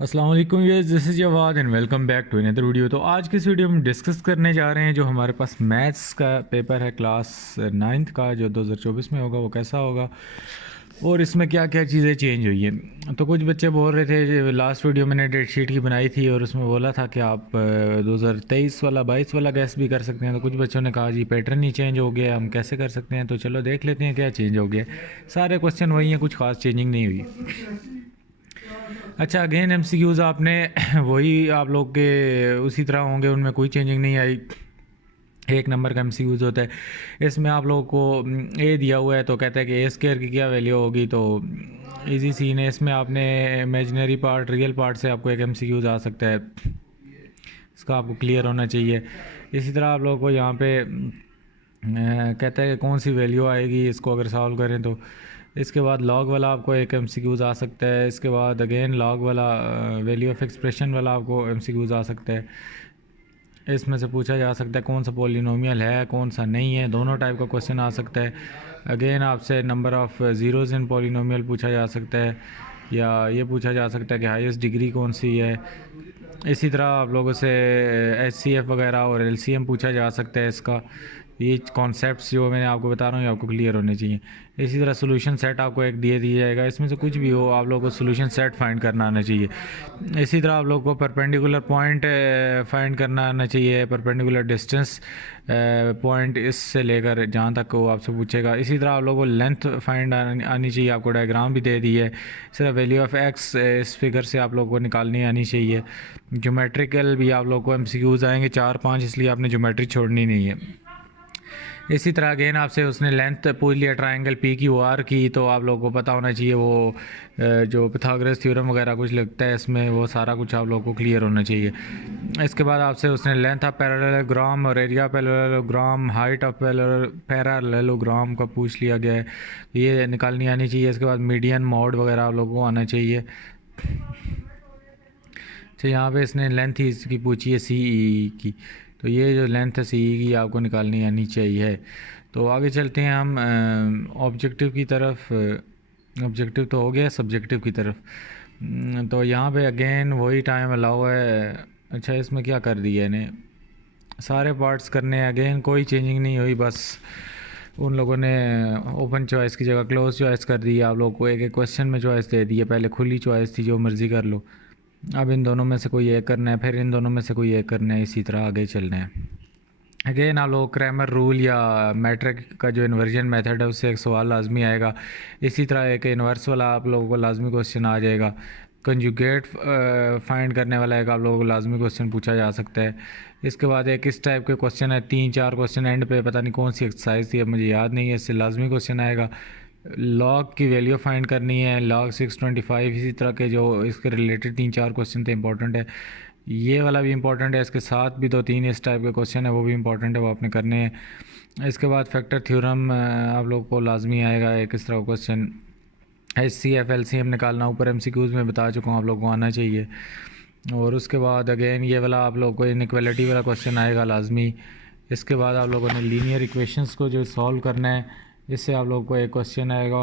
अस्सलाम वालेकुम viewers, this is Jawad and welcome back to another video. तो आज की इस वीडियो में डिस्कस करने जा रहे हैं जो हमारे पास मैथ्स का पेपर है क्लास 9th का, जो 2024 में होगा वो कैसा होगा और इसमें क्या क्या चीज़ें चेंज हुई हैं। तो कुछ बच्चे बोल रहे थे, जो लास्ट वीडियो मैंने डेट शीट की बनाई थी और उसमें बोला था कि आप 2023 वाला 22 वाला गैस भी कर सकते हैं। तो कुछ बच्चों ने कहा जी पैटर्न ही चेंज हो गया, हम कैसे कर सकते हैं। तो चलो देख लेते हैं क्या चेंज हो गया। सारे क्वेश्चन वही हैं, कुछ खास चेंजिंग नहीं हुई। अच्छा, अगेन एमसीक्यूज़ आपने वही आप लोग के उसी तरह होंगे, उनमें कोई चेंजिंग नहीं आई। एक नंबर का एमसीक्यूज़ होता है, इसमें आप लोगों को ए दिया हुआ है तो कहता है कि ए स्क्वायर की क्या वैल्यू होगी। तो इजी सीन है, इसमें आपने इमेजिनरी पार्ट रियल पार्ट से आपको एक एमसीक्यूज़ आ सकता है, इसका आपको क्लियर होना चाहिए। इसी तरह आप लोगों को यहाँ पे कहता है कि कौन सी वैल्यू आएगी इसको अगर सॉल्व करें तो। इसके बाद लॉग वाला आपको एक एमसीक्यूज़ आ सकता है। इसके बाद अगेन लॉग वाला वैल्यू ऑफ एक्सप्रेशन वाला आपको एमसीक्यूज़ आ सकता है। इसमें से पूछा जा सकता है कौन सा पॉलिनोमियल है कौन सा नहीं है, दोनों टाइप का क्वेश्चन आ सकता है। अगेन आपसे number of zeros in polynomial पूछा जा सकता है, या ये पूछा जा सकता है कि हाईएस्ट डिग्री कौन सी है। इसी तरह आप लोगों से एचसीएफ वगैरह और एलसीएम पूछा जा सकता है इसका। ये कॉन्सेप्ट्स जो मैंने आपको बता रहा हूँ ये आपको क्लियर होने चाहिए। इसी तरह सोल्यूशन सेट आपको एक दिया जाएगा, इसमें से कुछ भी हो आप लोगों को सोल्यूशन सेट फाइंड करना आना चाहिए। इसी तरह आप लोगों को परपेंडिकुलर पॉइंट फाइंड करना आना चाहिए, परपेंडिकुलर डिस्टेंस पॉइंट इससे लेकर जहाँ तक वो आपसे पूछेगा। इसी तरह आप लोगों को लेंथ फाइंड आनी चाहिए, आपको डायग्राम भी दे दी है। इस तरह वैल्यू ऑफ एक्स इस फिगर से आप लोगों को निकालनी आनी चाहिए। ज्योमेट्रिकल भी आप लोगों को एमसीक्यूज़ आएंगे 4-5, इसलिए आपने ज्योमेट्री छोड़नी नहीं है। इसी तरह अगेन आपसे उसने लेंथ पूछ लिया ट्रायंगल पी की आर की, तो आप लोगों को पता होना चाहिए वो जो पिथागोरस थ्योरम वगैरह कुछ लगता है इसमें, वो सारा कुछ आप लोगों को क्लियर होना चाहिए। इसके बाद आपसे उसने लेंथ ऑफ पैरेललोग्राम और area parallelogram, height of parallelogram का पूछ लिया गया है, ये निकालनी आनी चाहिए। इसके बाद मीडियन मोड वगैरह आप लोगों को आना चाहिए। अच्छा, यहाँ पे इसने लेंथ ही इसकी पूछी है सी ई की, तो ये जो लेंथ है सी की आपको निकालनी आनी चाहिए। तो आगे चलते हैं हम ऑब्जेक्टिव की तरफ। ऑब्जेक्टिव तो हो गया, सब्जेक्टिव की तरफ। तो यहाँ पे अगेन वही टाइम अलाउ है। अच्छा, इसमें क्या कर दिया इन्हें, सारे पार्ट्स करने हैं, अगेन कोई चेंजिंग नहीं हुई, बस उन लोगों ने ओपन चॉइस की जगह क्लोज चॉइस कर दी। आप लोग को एक एक क्वेश्चन में चॉइस दे दी है, पहले खुली चॉइस थी जो मर्ज़ी कर लो, अब इन दोनों में से कोई एक करना है, फिर इन दोनों में से कोई एक करना है, इसी तरह आगे चलना है। अगेन आप लोग क्रैमर रूल या मैट्रिक का जो इन्वर्जन मेथड है उससे एक सवाल लाजमी आएगा। इसी तरह एक इन्वर्स वाला आप लोगों को लाजमी क्वेश्चन आ जाएगा। कंजुगेट फाइंड करने वाला एक आप लोगों को लाजमी क्वेश्चन पूछा जा सकता है। इसके बाद एक इस टाइप के क्वेश्चन है, 3-4 क्वेश्चन एंड पे, पता नहीं कौन सी एक्सरसाइज थी अब मुझे याद नहीं है, इससे लाजमी क्वेश्चन आएगा। लॉग की वैल्यू फाइंड करनी है, लॉग 625, इसी तरह के जो इसके रिलेटेड 3-4 क्वेश्चन थे इंपॉर्टेंट है। ये वाला भी इंपॉर्टेंट है, इसके साथ भी 2-3 इस टाइप के क्वेश्चन है वो भी इंपॉर्टेंट है, वो आपने करने हैं। इसके बाद फैक्टर थ्योरम आप लोग को लाजमी आएगा, एक इस तरह का क्वेश्चन। HCF LCM निकालना ऊपर MCQs में बता चुका हूँ, आप लोग को आना चाहिए। और उसके बाद अगेन ये वाला आप लोग को इनइक्वालिटी वाला क्वेश्चन आएगा लाजमी। इसके बाद आप लोगों ने लीनियर इक्वेशंस को जो सॉल्व करना है, इससे आप लोग को एक क्वेश्चन आएगा।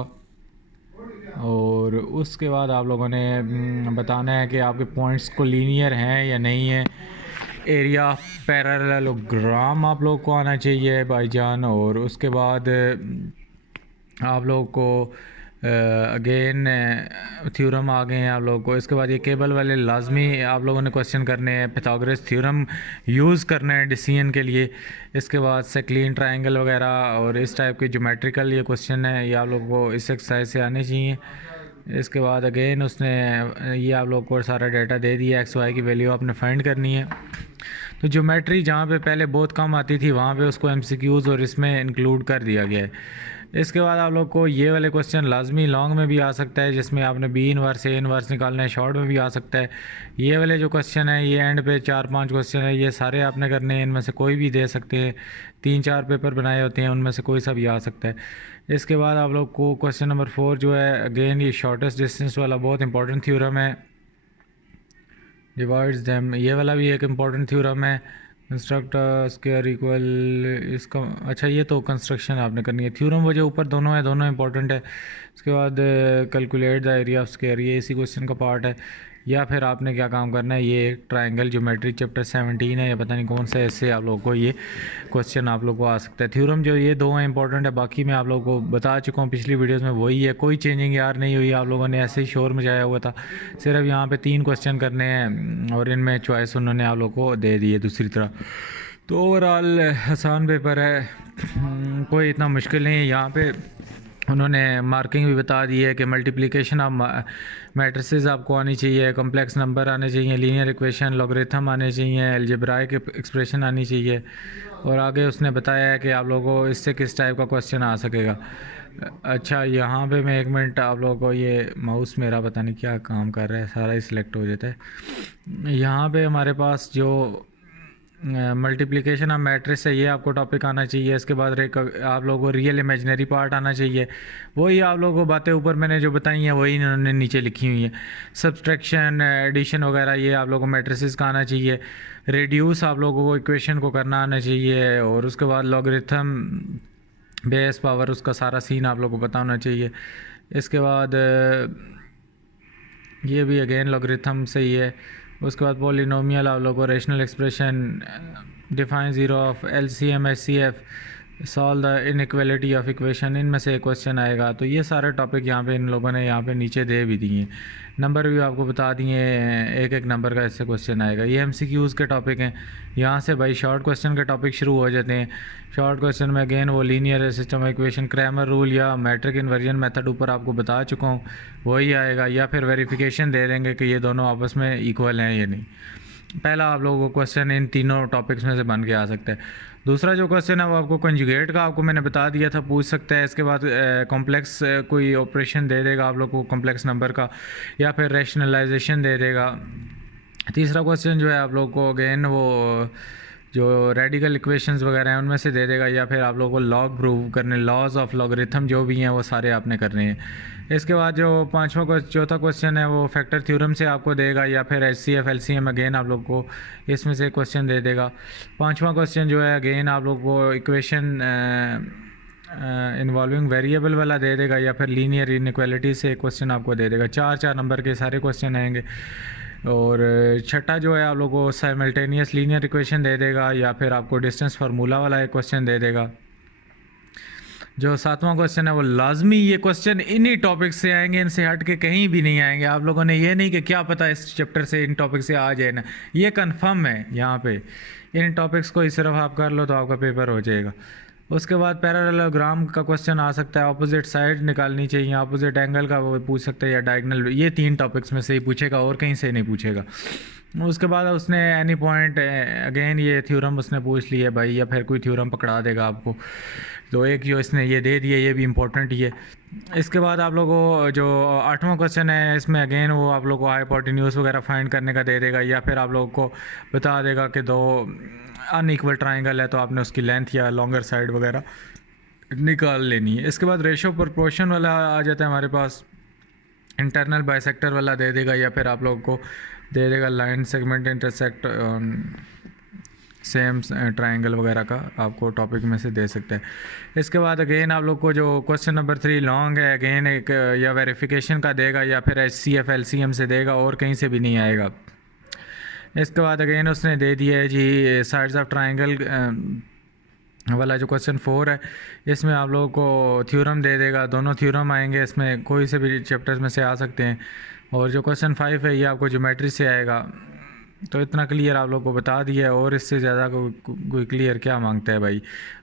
और उसके बाद आप लोगों ने बताना है कि आपके पॉइंट्स को लीनियर हैं या नहीं है। एरिया पैरेललोग्राम आप लोग को आना चाहिए भाईजान। और उसके बाद आप लोग को अगेन थ्योरम आ गए हैं आप लोगों को। इसके बाद ये केबल वाले लाजमी आप लोगों ने क्वेश्चन करने हैं, पिथागोरस थ्योरम यूज़ करना है डिसीजन के लिए। इसके बाद सेक्लीन ट्रायंगल वगैरह और इस टाइप के ज्योमेट्रिकल ये क्वेश्चन है, ये आप लोगों को इस एक्सरसाइज से आने चाहिए। इसके बाद अगेन उसने ये आप लोग को सारा डाटा दे दिया, XY की वैल्यू आपने फाइंड करनी है। तो ज्योमेट्री जहाँ पे पहले बहुत कम आती थी वहाँ पे उसको MCQs और इसमें इंक्लूड कर दिया गया है। इसके बाद आप लोग को ये वाले क्वेश्चन लाजमी लॉन्ग में भी आ सकता है, जिसमें आपने B इनवर्स A इनवर्स निकालना है, शॉर्ट में भी आ सकता है। ये वाले जो क्वेश्चन है ये एंड पे 4-5 क्वेश्चन है, ये सारे आपने करने हैं, इनमें से कोई भी दे सकते हैं। 3-4 पेपर बनाए होते हैं, उनमें से कोई सा भी आ सकता है। इसके बाद आप लोग को क्वेश्चन नंबर 4 जो है अगेन ये शॉर्टेस्ट डिस्टेंस वाला बहुत इंपॉर्टेंट थ्योरम है, डिवाइड्स देम, ये वाला भी एक इम्पॉर्टेंट थ्योरम है। कंस्ट्रक्ट स्क्वायर इक्वल इसका, अच्छा ये तो कंस्ट्रक्शन आपने करनी है, थ्योरम वजह ऊपर दोनों है, दोनों इंपॉर्टेंट है। इसके बाद calculate the area of square, ये इसी क्वेश्चन का पार्ट है। या फिर आपने क्या काम करना है, ये ट्रायंगल ज्योमेट्री चैप्टर 17 है या पता नहीं कौन सा है, इससे आप लोगों को ये क्वेश्चन आप लोग को आ सकता है। थ्योरम जो ये दो हैं इंपॉर्टेंट है, बाकी मैं आप लोगों को बता चुका हूँ पिछली वीडियोस में, वही है, कोई चेंजिंग यार नहीं हुई। आप लोगों ने ऐसे ही शोर मचाया हुआ था। सिर्फ यहाँ पे 3 क्वेश्चन करने हैं और इनमें चॉइस उन्होंने आप लोग को दे दी है दूसरी तरह। तो ओवरऑल आसान पेपर है, कोई इतना मुश्किल नहीं है। यहाँ पे उन्होंने मार्किंग भी बता दी है कि मल्टीप्लिकेशन ऑफ मैट्रिसेस आपको आनी चाहिए, कॉम्प्लेक्स नंबर आने चाहिए, लीनियर इक्वेशन, लॉगरिथम आने चाहिए, अलजेब्राइक एक्सप्रेशन आनी चाहिए। और आगे उसने बताया है कि आप लोगों को इससे किस टाइप का क्वेश्चन आ सकेगा। अच्छा, यहाँ पे मैं 1 मिनट आप लोगों को, ये माउस मेरा पता नहीं क्या काम कर रहा है, सारा ही सिलेक्ट हो जाता है। यहाँ पे हमारे पास जो मल्टीप्लिकेशन ऑफ मैट्रिक्स है, ये आपको टॉपिक आना चाहिए। इसके बाद आप लोगों को रियल इमेजिनरी पार्ट आना चाहिए। वही आप लोगों को बातें ऊपर मैंने जो बताई हैं वही इन्होंने नीचे लिखी हुई हैं। सब्सट्रैक्शन, एडिशन वगैरह ये आप लोगों को मैट्रिसेस का आना चाहिए। रेड्यूस आप लोगों को इक्वेशन को करना आना चाहिए। और उसके बाद लॉगरिथम, बेस, पावर, उसका सारा सीन आप लोगों को पता होना चाहिए। इसके बाद ये भी अगेन लॉगरिथम से ही है। उसके बाद पॉलिनोमियल आप लोगों को, rational expression, define zero of LCM HCF, solve the inequality of equation, इनमें से एक क्वेश्चन आएगा। तो ये सारे टॉपिक यहाँ पे इन लोगों ने यहाँ पे नीचे दे भी दिए, नंबर भी आपको बता दिए, एक एक नंबर का इससे क्वेश्चन आएगा। ये एमसीक्यूज़ के टॉपिक हैं। यहाँ से भाई शॉर्ट क्वेश्चन के टॉपिक शुरू हो जाते हैं। शॉर्ट क्वेश्चन में अगेन वो linear system equation, Cramer rule या मैट्रिक इन्वर्जन मेथड ऊपर आपको बता चुका हूँ, वही आएगा। या फिर वेरिफिकेशन दे देंगे कि ये दोनों आपस में इक्वल हैं या नहीं। पहला आप लोगों को क्वेश्चन इन तीनों टॉपिक्स में से बन के आ सकता है। दूसरा जो क्वेश्चन है वो आपको कंजुगेट का आपको मैंने बता दिया था, पूछ सकता है। इसके बाद कॉम्प्लेक्स कोई ऑपरेशन दे देगा आप लोग को कॉम्प्लेक्स नंबर का, या फिर रैशनलाइजेशन दे देगा। तीसरा क्वेश्चन जो है आप लोग को अगेन वो जो रेडिकल इक्वेशंस वगैरह हैं उनमें से दे देगा, या फिर आप लोगों को लॉग प्रूव करने, लॉज ऑफ लॉगरिथम जो भी हैं वो सारे आपने करने हैं। इसके बाद जो चौथा क्वेश्चन है वो फैक्टर थ्योरम से आपको देगा, या फिर एचसीएफ एलसीएम अगेन आप लोग को इसमें से क्वेश्चन दे देगा। पांचवा क्वेश्चन जो है अगेन आप लोग को इक्वेशन इन्वॉल्विंग वेरिएबल वाला दे देगा, या फिर लीनियर इनइक्वालिटी से क्वेश्चन आपको दे देगा। 4 नंबर के सारे क्वेश्चन आएंगे। और छठा जो है आप लोगों को साइमल्टेनियस लीनियर इक्वेशन दे देगा, या फिर आपको डिस्टेंस फार्मूला वाला एक क्वेश्चन दे देगा। जो 7वां क्वेश्चन है वो लाजमी ये क्वेश्चन इन्हीं टॉपिक से आएंगे, इनसे हट के कहीं भी नहीं आएंगे। आप लोगों ने ये नहीं कि क्या पता इस चैप्टर से इन टॉपिक से आ जाए ना, ये कंफर्म है। यहाँ पे इन टॉपिक्स को ही सिर्फ आप कर लो तो आपका पेपर हो जाएगा। उसके बाद पैरेललोग्राम का क्वेश्चन आ सकता है, अपोजिट साइड निकालनी चाहिए, अपोजिट एंगल का वो पूछ सकता है, या डायगनल। ये 3 टॉपिक्स में से ही पूछेगा और कहीं से नहीं पूछेगा। उसके बाद उसने एनी पॉइंट अगेन ये थ्योरम उसने पूछ लिया भाई, या फिर कोई थ्योरम पकड़ा देगा आपको। तो एक जो इसने ये दे दिया ये भी इम्पोर्टेंट ही है। इसके बाद आप लोगों को जो 8वां क्वेश्चन है इसमें अगेन वो आप लोगों को हाइपोटेन्यूज वगैरह फाइंड करने का दे देगा, या फिर आप लोगों को बता देगा कि दो अनइक्वल ट्राइंगल है तो आपने उसकी लेंथ या लॉन्गर साइड वगैरह निकाल लेनी है। इसके बाद रेशो प्रोपोर्शन वाला आ जाता है हमारे पास, इंटरनल बाइसेक्टर वाला दे देगा, या फिर आप लोगों को दे देगा line segment intersect same triangle वगैरह का आपको टॉपिक में से दे सकता है। इसके बाद अगेन आप लोग को जो क्वेश्चन नंबर 3 लॉन्ग है, अगेन एक या वेरिफिकेशन का देगा, या फिर HCF LCM से देगा, और कहीं से भी नहीं आएगा। इसके बाद अगेन उसने दे दिया है जी साइड्स ऑफ ट्रायंगल वाला जो क्वेश्चन 4 है, इसमें आप लोगों को थ्योरम दे देगा। दोनों थ्योरम आएंगे, इसमें कोई से भी चैप्टर्स में से आ सकते हैं। और जो क्वेश्चन 5 है ये आपको ज्योमेट्री से आएगा। तो इतना क्लियर आप लोग को बता दिया है, और इससे ज़्यादा कोई क्लियर क्या मांगता है भाई।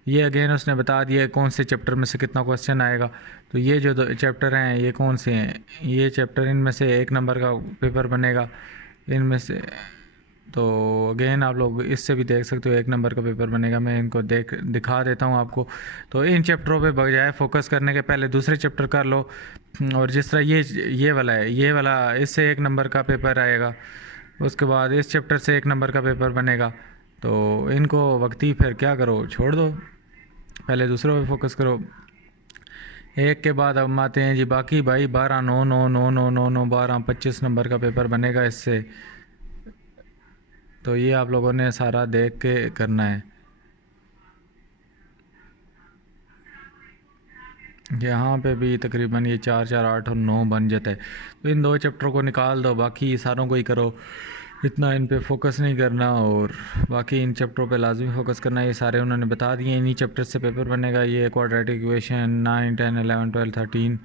ये अगेन उसने बता दिया है कौन से चैप्टर में से कितना क्वेश्चन आएगा। तो ये जो चैप्टर हैं ये कौन से हैं, ये चैप्टर इनमें से 1 नंबर का पेपर बनेगा इनमें से। तो अगेन आप लोग इससे भी देख सकते हो 1 नंबर का पेपर बनेगा। मैं इनको दिखा देता हूँ आपको। तो इन चैप्टरों पे बजाय फोकस करने के पहले दूसरे चैप्टर कर लो। और जिस तरह ये वाला है, ये वाला इससे 1 नंबर का पेपर आएगा। उसके बाद इस चैप्टर से 1 नंबर का पेपर बनेगा। तो इनको वक्ती फिर क्या करो, छोड़ दो, पहले दूसरों पे फोकस करो। एक के बाद अब आते हैं जी बाकी भाई 12 9 9 9 9 9 9 12 25 नंबर का पेपर बनेगा इससे। तो ये आप लोगों ने सारा देख के करना है। यहाँ पे भी तकरीबन ये 4 4 8 और 9 बन जाता है। तो इन 2 चैप्टर को निकाल दो, बाकी सारों को ही करो, इतना इन पे फोकस नहीं करना और बाकी इन चैप्टरों पे लाजमी फोकस करना। ये सारे उन्होंने बता दिए, इन्हीं चैप्टर से पेपर बनेगा। ये क्वाड्रेटिक इक्वेशन 9 10 11 12 13,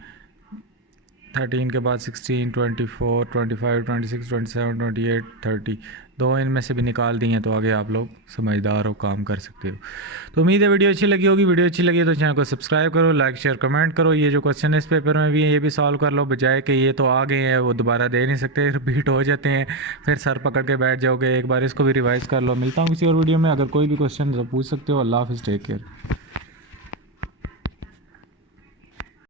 13 के बाद 16 24 25 26 27 28 30, 2 इनमें से भी निकाल दिए तो आगे आप लोग समझदार हो, काम कर सकते हो। तो उम्मीद है वीडियो अच्छी लगी होगी। वीडियो अच्छी लगी तो चैनल को सब्सक्राइब करो, लाइक शेयर कमेंट करो। ये जो क्वेश्चन है इस पेपर में भी है ये भी सॉल्व कर लो, बजाय कि ये तो आ गए हैं वो दोबारा दे नहीं सकते, रिपीट हो जाते हैं, फिर सर पकड़ के बैठ जाओगे। एक बार इसको भी रिवाइज़ कर लो। मिलता हूँ किसी और वीडियो में, अगर कोई भी क्वेश्चन तो पूछ सकते हो। अल्लाह हाफिज़, टेक केयर।